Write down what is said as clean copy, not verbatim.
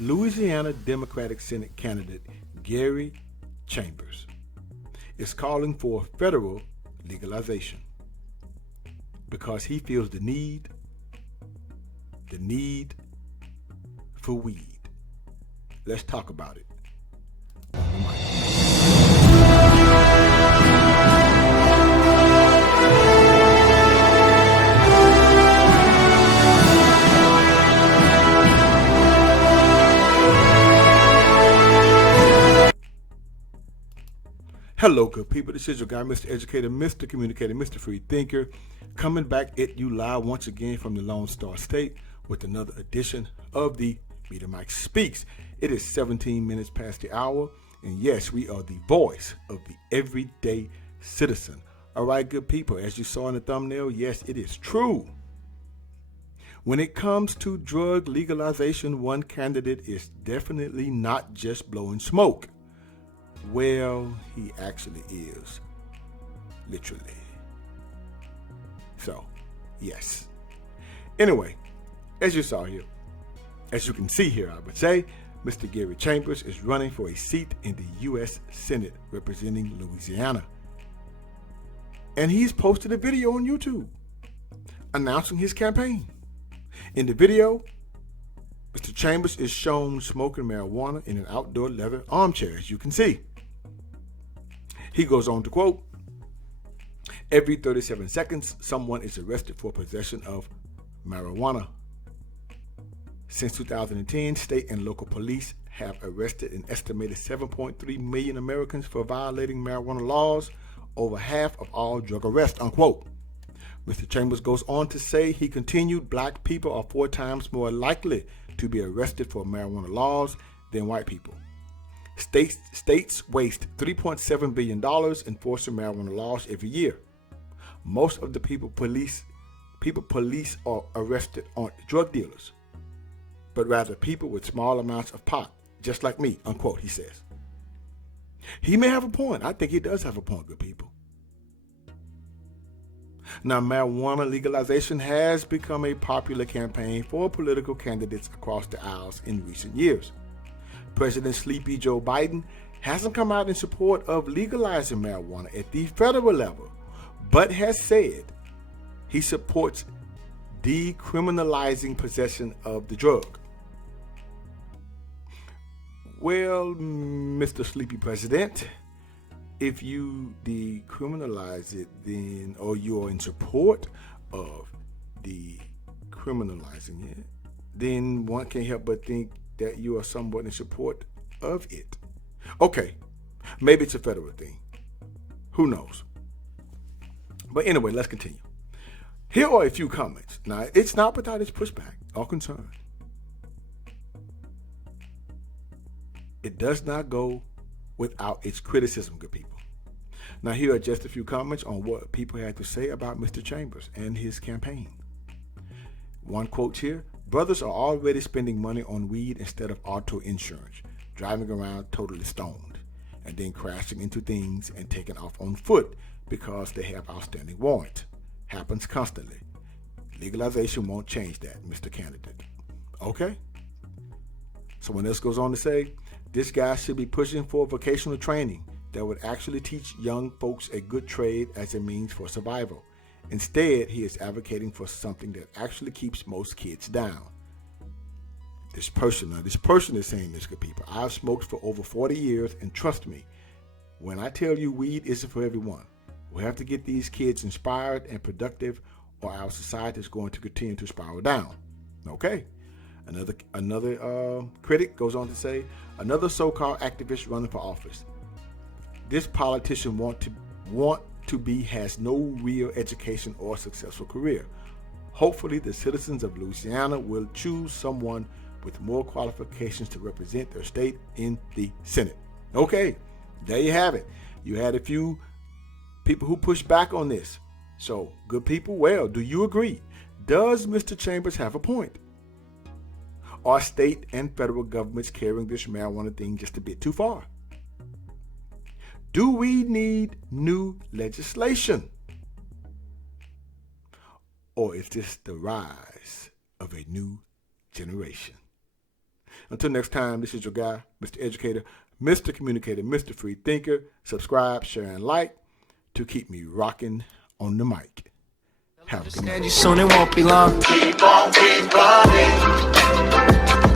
Louisiana Democratic Senate candidate Gary Chambers is calling for federal legalization because he feels the need for weed. Let's talk about it. Hello, good people. This is your guy, Mr. Educator, Mr. Communicator, Mr. Free Thinker, coming back at you live once again from the Lone Star State with another edition of the Meter Mike Speaks. It is 17 minutes past the hour, and yes, we are the voice of the everyday citizen. All right, good people, as you saw in the thumbnail, yes, it is true. When it comes to drug legalization, one candidate is definitely not just blowing smoke. Well, he actually is, literally. So, yes. Anyway, as you saw here, as you can see here, I would say, Mr. Gary Chambers is running for a seat in the U.S. Senate representing Louisiana. And he's posted a video on YouTube announcing his campaign. In the video, Mr. Chambers is shown smoking marijuana in an outdoor leather armchair, as you can see. He goes on to quote, "Every 37 seconds, someone is arrested for possession of marijuana. Since 2010, state and local police have arrested an estimated 7.3 million Americans for violating marijuana laws, over half of all drug arrests," unquote. Mr. Chambers goes on to say, he continued, "Black people are 4 times more likely to be arrested for marijuana laws than white people. States waste $3.7 billion enforcing marijuana laws every year. Most of the people police are arrested aren't drug dealers, but rather people with small amounts of pot, just like me," unquote, he says. He may have a point. I think he does have a point, good people. Now, marijuana legalization has become a popular campaign for political candidates across the aisles in recent years. President Sleepy Joe Biden hasn't come out in support of legalizing marijuana at the federal level, but has said he supports decriminalizing possession of the drug. Well, Mr. Sleepy President, if you decriminalize it, then, or you are in support of decriminalizing it, then one can't help but think that you are somewhat in support of it. Okay, maybe it's a federal thing. Who knows? But anyway, let's continue. Here are a few comments. Now, it's not without its pushback or concern. It does not go without its criticism, good people. Now, here are just a few comments on what people had to say about Mr. Chambers and his campaign. One quote here: "Brothers are already spending money on weed instead of auto insurance, driving around totally stoned, and then crashing into things and taking off on foot because they have outstanding warrant. Happens constantly. Legalization won't change that, Mr. Candidate." Okay? Someone else goes on to say, "This guy should be pushing for vocational training that would actually teach young folks a good trade as a means for survival. Instead, he is advocating for something that actually keeps most kids down." This person is saying this, good people. "I've smoked for over 40 years, and trust me, when I tell you weed isn't for everyone, we have to get these kids inspired and productive, or our society is going to continue to spiral down." Okay. Another critic goes on to say, "Another so-called activist running for office. This politician has no real education or successful career. Hopefully the citizens of Louisiana will choose someone with more qualifications to represent their state in the Senate." Okay, there you have it. You had a few people who pushed back on this. So, good people, well, do you agree? Does Mr. Chambers have a point? Are state and federal governments carrying this marijuana thing just a bit too far? Do we need new legislation? Or is this the rise of a new generation? Until next time, this is your guy, Mr. Educator, Mr. Communicator, Mr. Free Thinker. Subscribe, share, and like to keep me rocking on the mic. Have a good night. Soon it won't be long. Keep on, keep running.